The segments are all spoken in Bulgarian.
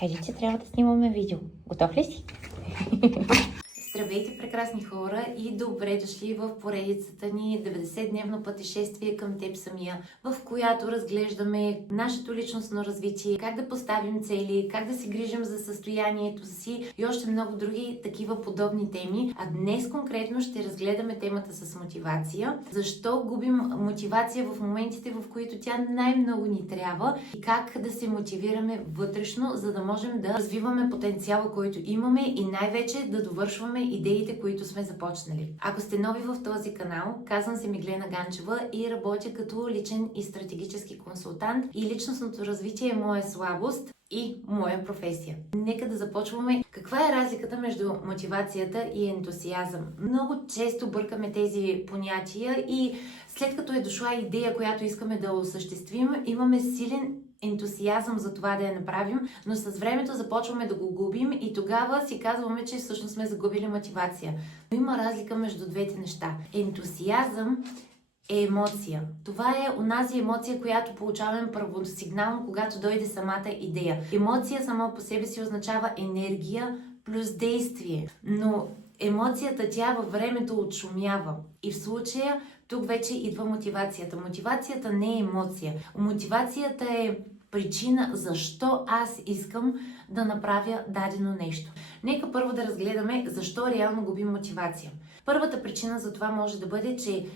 Кажи, че трябва да снимаме видео. Готов ли си? Здравейте, прекрасни хора, и добре дошли в поредицата ни 90-дневно пътешествие към теб самия, в която разглеждаме нашето личностно развитие, как да поставим цели, как да се грижим за състоянието си и още много други такива подобни теми. А днес конкретно ще разгледаме темата с мотивация. Защо губим мотивация в моментите, в които тя най-много ни трябва, и как да се мотивираме вътрешно, за да можем да развиваме потенциала, който имаме, и най-вече да довършваме идеите, които сме започнали. Ако сте нови в този канал, казвам се Миглена Ганчева и работя като личен и стратегически консултант, и личностното развитие е моя слабост и моя професия. Нека да започваме. Каква е разликата между мотивацията и ентусиазъм? Много често бъркаме тези понятия и след като е дошла идея, която искаме да осъществим, имаме силен ентусиазъм за това да я направим, но с времето започваме да го губим и тогава си казваме, че всъщност сме загубили мотивация. Но има разлика между двете неща. Ентусиазъм е емоция. Това е онази емоция, която получаваме първосигнално, когато дойде самата идея. Емоция сама по себе си означава енергия плюс действие, но емоцията тя във времето отшумява. И в случая тук вече идва мотивацията. Мотивацията не е емоция. Мотивацията е причина защо аз искам да направя дадено нещо. Нека първо да разгледаме защо реално губим мотивация. Първата причина за това може да бъде, че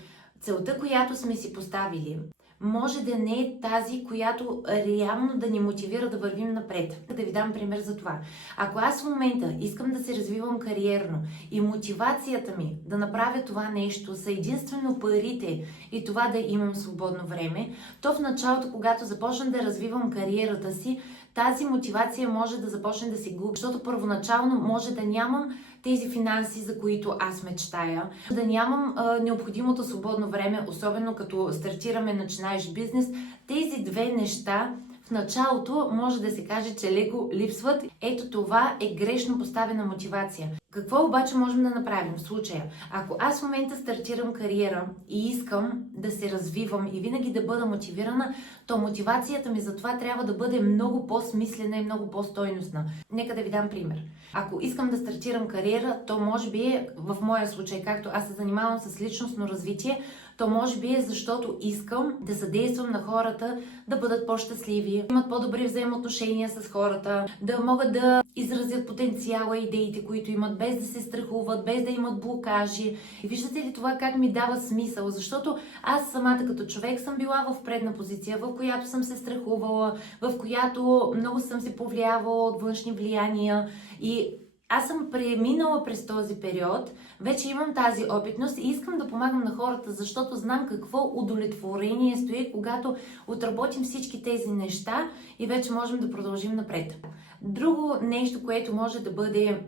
целта, която сме си поставили, може да не е тази, която реално да ни мотивира да вървим напред. Да ви дам пример за това. Ако аз в момента искам да се развивам кариерно и мотивацията ми да направя това нещо са единствено парите и това да имам свободно време, то в началото, когато започна да развивам кариерата си, тази мотивация може да започне да се губи, защото първоначално може да нямам тези финанси, за които аз мечтая, да нямам необходимото свободно време, особено като стартираме начинаещ бизнес. Тези две неща в началото може да се каже, че леко липсват. Ето това е грешно поставена мотивация. Какво обаче можем да направим в случая? Ако аз в момента стартирам кариера и искам да се развивам и винаги да бъда мотивирана, то мотивацията ми за това трябва да бъде много по-смислена и много по-стойностна. Нека да ви дам пример. Ако искам да стартирам кариера, то може би е в моя случай, както аз се занимавам с личностно развитие, то може би е защото искам да съдействам на хората да бъдат по-щастливи, да имат по-добри взаимоотношения с хората, да могат да изразят потенциала и идеите, които имат, без да се страхуват, без да имат блокажи. И виждате ли това как ми дава смисъл? Защото аз самата като човек съм била в предна позиция, в която съм се страхувала, в която много съм се повлиявала от външни влияния, и аз съм преминала през този период, вече имам тази опитност и искам да помагам на хората, защото знам какво удовлетворение стои, когато отработим всички тези неща и вече можем да продължим напред. Друго нещо, което може да бъде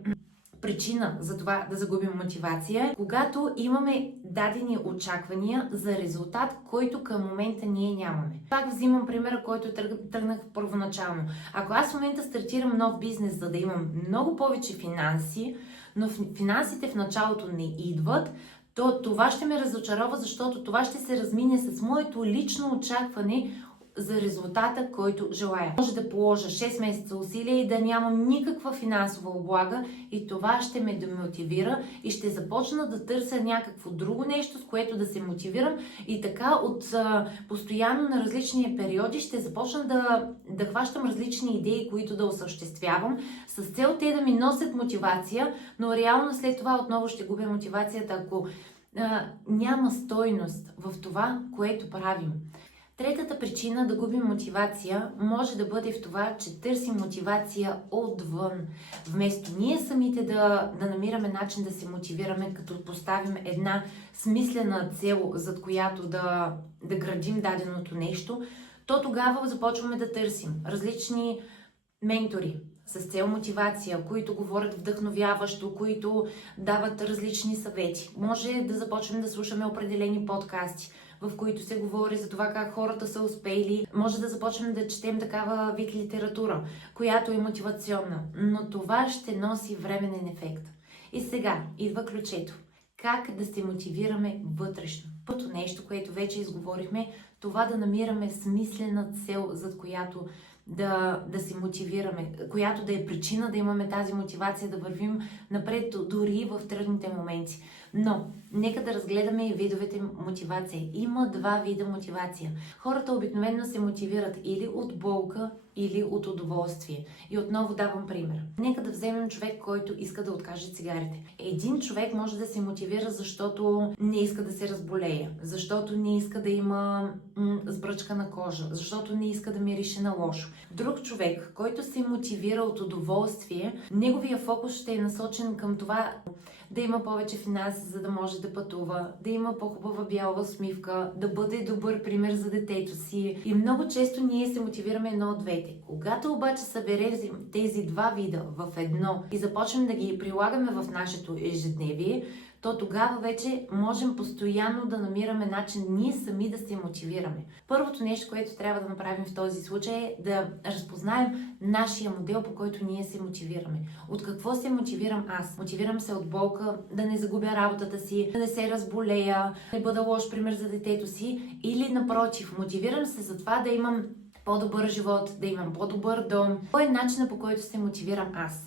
причина за това да загубим мотивация, когато имаме дадени очаквания за резултат, който към момента ние нямаме. Пак взимам примера, който тръгнах първоначално. Ако аз в момента стартирам нов бизнес, за да имам много повече финанси, но финансите в началото не идват, то това ще ме разочарова, защото това ще се размине с моето лично очакване за резултата, който желая. Може да положа 6 месеца усилия и да нямам никаква финансова облага, и това ще ме демотивира и ще започна да търся някакво друго нещо, с което да се мотивирам, и така от постоянно на различни периоди ще започна да хващам различни идеи, които да осъществявам, с цел те да ми носят мотивация, но реално след това отново ще губя мотивацията, ако няма стойност в това, което правим. Третата причина да губим мотивация може да бъде в това, че търсим мотивация отвън. Вместо ние самите да намираме начин да се мотивираме, като поставим една смислена цел, зад която да градим даденото нещо, то тогава започваме да търсим различни ментори с цел мотивация, които говорят вдъхновяващо, които дават различни съвети. Може да започнем да слушаме определени подкасти, в които се говори за това как хората са успели. Може да започнем да четем такава вид литература, която е мотивационна, но това ще носи временен ефект. И сега идва ключето. Как да се мотивираме вътрешно? Първото нещо, което вече изговорихме, това да намираме смислена цел, зад която да се мотивираме, която да е причина да имаме тази мотивация да вървим напред дори в трудните моменти. Но, нека да разгледаме и видовете мотивация. Има два вида мотивация. Хората обикновено се мотивират или от болка, или от удоволствие. И отново давам пример. Нека да вземем човек, който иска да откаже цигарите. Един човек може да се мотивира, защото не иска да се разболее, защото не иска да има сбръчка на кожа, защото не иска да мирише на лошо. Друг човек, който се мотивира от удоволствие, неговия фокус ще е насочен към това да има повече финанси, за да може да пътува, да има по-хубава бяла усмивка, да бъде добър пример за детето си. И много често ние се мотивираме едно от двете. Когато обаче съберем тези два вида в едно и започнем да ги прилагаме в нашето ежедневие, то тогава вече можем постоянно да намираме начин ние сами да се мотивираме. Първото нещо, което трябва да направим в този случай е да разпознаем нашия модел, по който ние се мотивираме. От какво се мотивирам аз? Мотивирам се от болка, да не загубя работата си, да не се разболея, да не бъда лош пример за детето си, или напротив, мотивирам се за това да имам по-добър живот, да имам по-добър дом. Кой е начинът, по който се мотивирам аз?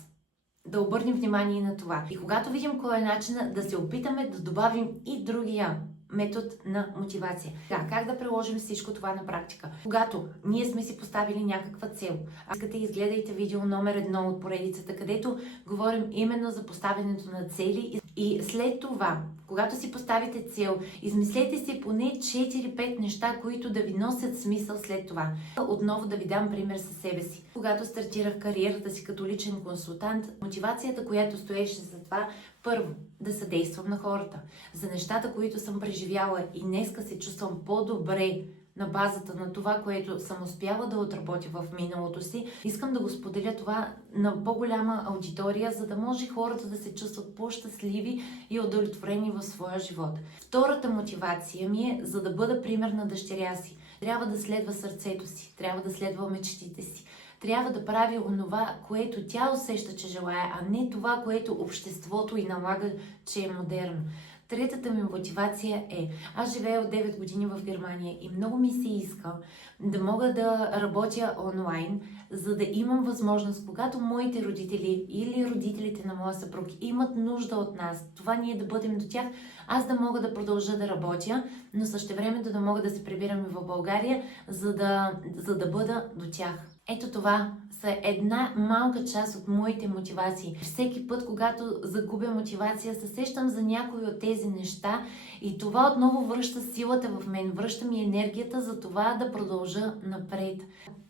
Да обърнем внимание на това. И когато видим кой е начинът, да се опитаме да добавим и другия метод на мотивация. Как да приложим всичко това на практика? Когато ние сме си поставили някаква цел, искате изгледайте видео номер 1 от поредицата, където говорим именно за поставянето на цели и след това, когато си поставите цел, измислете си поне 4-5 неща, които да ви носят смисъл след това. Отново да ви дам пример със себе си. Когато стартирах кариерата си като личен консултант, мотивацията, която стоеше за това, първо, да съдействам на хората за нещата, които съм преживяла и днеска се чувствам по-добре на базата на това, което съм успяла да отработя в миналото си. Искам да го споделя това на по-голяма аудитория, за да може хората да се чувстват по-щастливи и удовлетворени в своя живот. Втората мотивация ми е, за да бъда пример на дъщеря си. Трябва да следва сърцето си, трябва да следва мечтите си. Трябва да прави онова, което тя усеща, че желая, а не това, което обществото й налага, че е модерно. Третата ми мотивация е, аз живея от 9 години в Германия и много ми се иска да мога да работя онлайн, за да имам възможност, когато моите родители или родителите на моя съпруг имат нужда от нас, това ние да бъдем до тях, аз да мога да продължа да работя, но същевременно да мога да се прибирам и в България, за да бъда до тях. Ето това са една малка част от моите мотивации. Всеки път, когато загубя мотивация, се сещам за някои от тези неща и това отново връща силата в мен, връща ми енергията за това да продължа напред.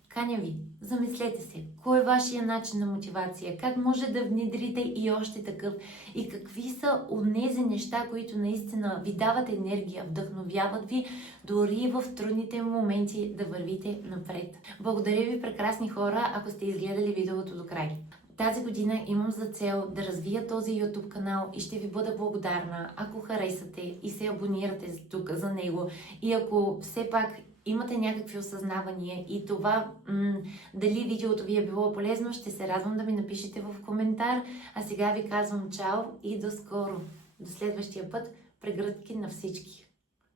Каня ви, замислете се, кой е вашия начин на мотивация, как може да внедрите и още такъв и какви са онези неща, които наистина ви дават енергия, вдъхновяват ви, дори в трудните моменти да вървите напред. Благодаря ви, прекрасни хора, ако сте изгледали видеото до край. Тази година имам за цел да развия този YouTube канал и ще ви бъда благодарна, ако харесате и се абонирате тук за него и ако все пак имате някакви осъзнавания и това дали видеото ви е било полезно, ще се радвам да ми напишете в коментар. А сега ви казвам чао и до скоро. До следващия път. Прегръдки на всички!